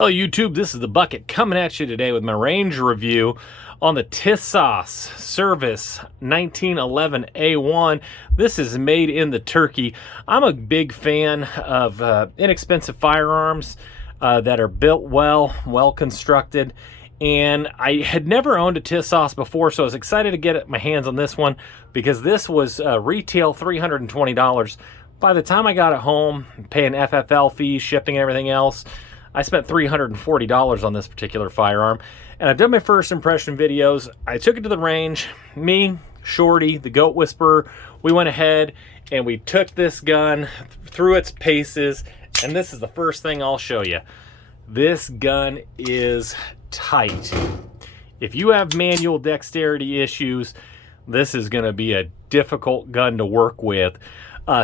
Hello YouTube, this is the Bucket coming at you today with my range review on the Tisas Service 1911 A1. This is made in the Turkey. I'm a big fan of inexpensive firearms that are built well constructed. And I had never owned a Tisas before, so I was excited to get my hands on this one because this was retail $320. By the time I got it home, paying FFL fees, shipping, everything else, I spent $340 on this particular firearm. And I've done my first impression videos. I took it to the range. Me, Shorty, the Goat Whisperer, we went ahead and we took this gun through its paces. And this is the first thing I'll show you. This gun is tight. If you have manual dexterity issues, this is going to be a difficult gun to work with.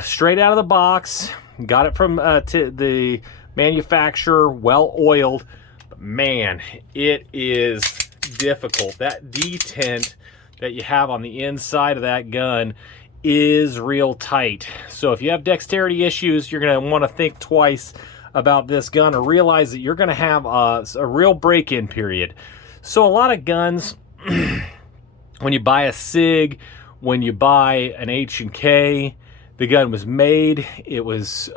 Straight out of the box, got it from the manufacturer, well oiled, but man, it is difficult. That detent that you have on the inside of that gun is real tight. So if you have dexterity issues, you're going to want to think twice about this gun or realize that you're going to have a real break-in period. So a lot of guns, when you buy a SIG, when you buy an H&K, the gun was made, it was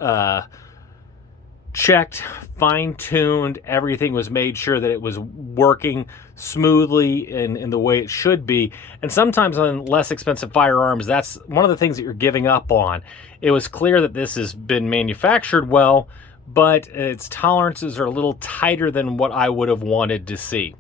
checked, fine-tuned, everything was made sure that it was working smoothly in the way it should be. And sometimes on less expensive firearms, that's one of the things that you're giving up on. It was clear that this has been manufactured well, but its tolerances are a little tighter than what I would have wanted to see.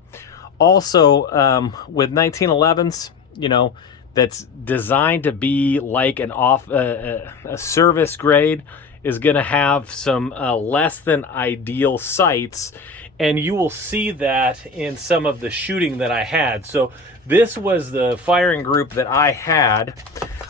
Also, with 1911s, you know, that's designed to be like a service grade, is going to have some less than ideal sights, and you will see that in some of the shooting that I had. So this was the firing group that I had.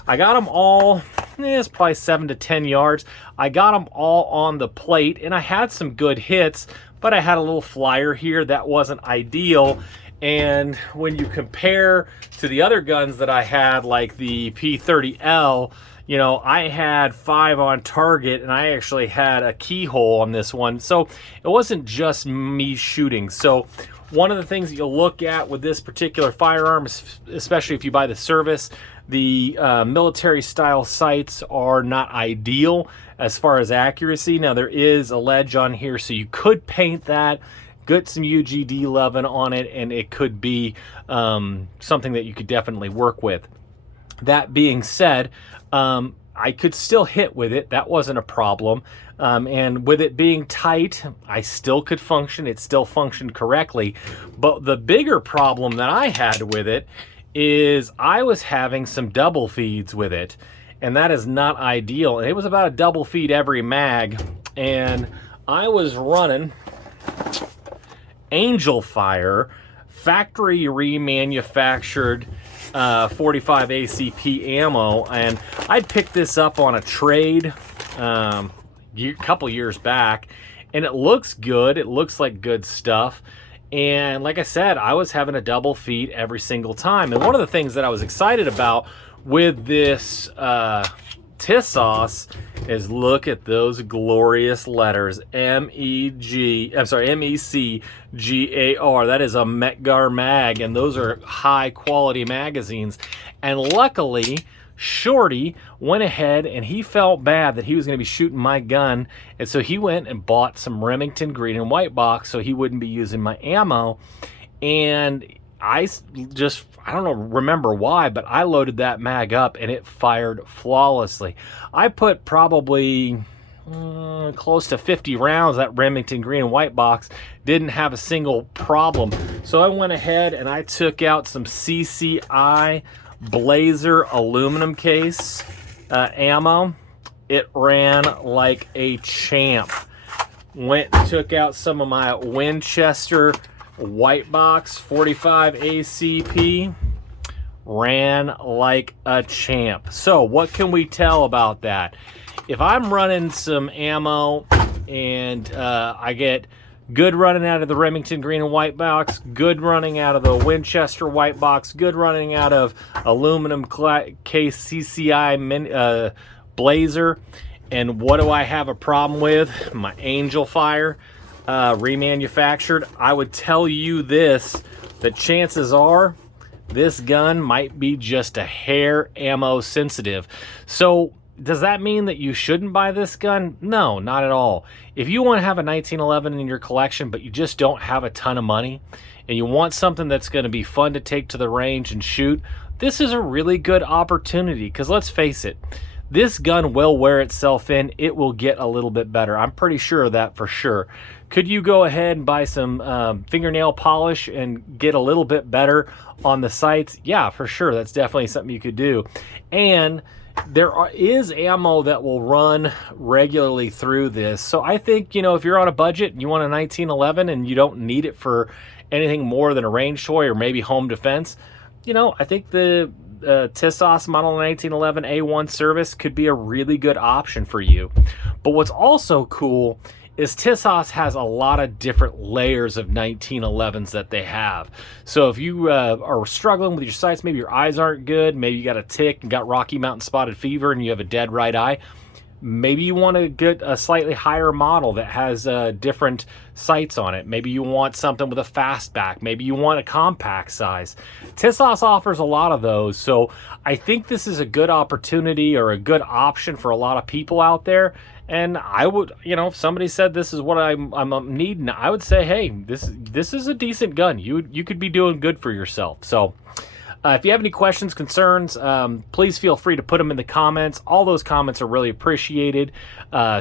I got them all, it's probably 7 to 10 yards. I got them all on the plate, and I had some good hits, but I had a little flyer here that wasn't ideal. And when you compare to the other guns that I had, like the P30L, you know, I had 5 on target, and I actually had a keyhole on this one. So it wasn't just me shooting. So one of the things that you'll look at with this particular firearm, especially if you buy the service, the military style sights are not ideal as far as accuracy. Now there is a ledge on here, so you could paint that, get some UGD 11 on it, and it could be something that you could definitely work with. That being said, I could still hit with it. That wasn't a problem. And with it being tight, I still could function. It still functioned correctly. But the bigger problem that I had with it is I was having some double feeds with it. And that is not ideal. And it was about a double feed every mag. And I was running Angel Fire, factory remanufactured 45 ACP ammo, and I'd picked this up on a trade a couple years back, and it looks good. It looks like good stuff. And like I said, I was having a double feed every single time. And one of the things that I was excited about with this Tisas is look at those glorious letters, MECGAR. That is a Metgar mag, and those are high quality magazines. And luckily, Shorty went ahead and he felt bad that he was going to be shooting my gun, and so he went and bought some Remington green and white box so he wouldn't be using my ammo. And I don't remember why, but I loaded that mag up and it fired flawlessly. I put probably close to 50 rounds. That Remington green and white box didn't have a single problem. So I went ahead and I took out some CCI Blazer aluminum case ammo. It ran like a champ. Went and took out some of my Winchester white box 45 ACP, ran like a champ. So what can we tell about that? If I'm running some ammo and I get good running out of the Remington green and white box, good running out of the Winchester white box, good running out of aluminum case CCI Blazer, and what do I have a problem with? My Angel Fire. remanufactured, I would tell you this, that chances are this gun might be just a hair ammo sensitive. So does that mean that you shouldn't buy this gun? No, not at all. If you want to have a 1911 in your collection, but you just don't have a ton of money, and you want something that's going to be fun to take to the range and shoot, this is a really good opportunity. Because let's face it, this gun will wear itself in. It will get a little bit better. I'm pretty sure of that for sure. Could you go ahead and buy some fingernail polish and get a little bit better on the sights? Yeah, for sure. That's definitely something you could do. And there is ammo that will run regularly through this. So I think, you know, if you're on a budget and you want a 1911 and you don't need it for anything more than a range toy or maybe home defense, you know, I think the Tisas Model 1911 A1 service could be a really good option for you. But what's also cool is Tisas has a lot of different layers of 1911s that they have. So if you are struggling with your sights, maybe your eyes aren't good, maybe you got a tick and got Rocky Mountain spotted fever and you have a dead right eye, maybe you want to get a slightly higher model that has different sights on it. Maybe you want something with a fastback. Maybe you want a compact size. Tisas offers a lot of those. So I think this is a good opportunity or a good option for a lot of people out there. And I would, you know, if somebody said this is what I'm needing, I would say, hey, this is a decent gun. You could be doing good for yourself. So if you have any questions, concerns, please feel free to put them in the comments. All those comments are really appreciated.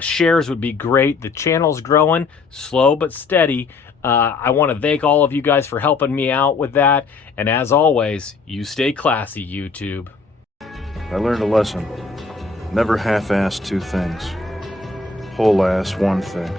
Shares would be great. The channel's growing, slow but steady. I want to thank all of you guys for helping me out with that. And as always, you stay classy, YouTube. I learned a lesson. Never half-ass two things. Whole-ass one thing.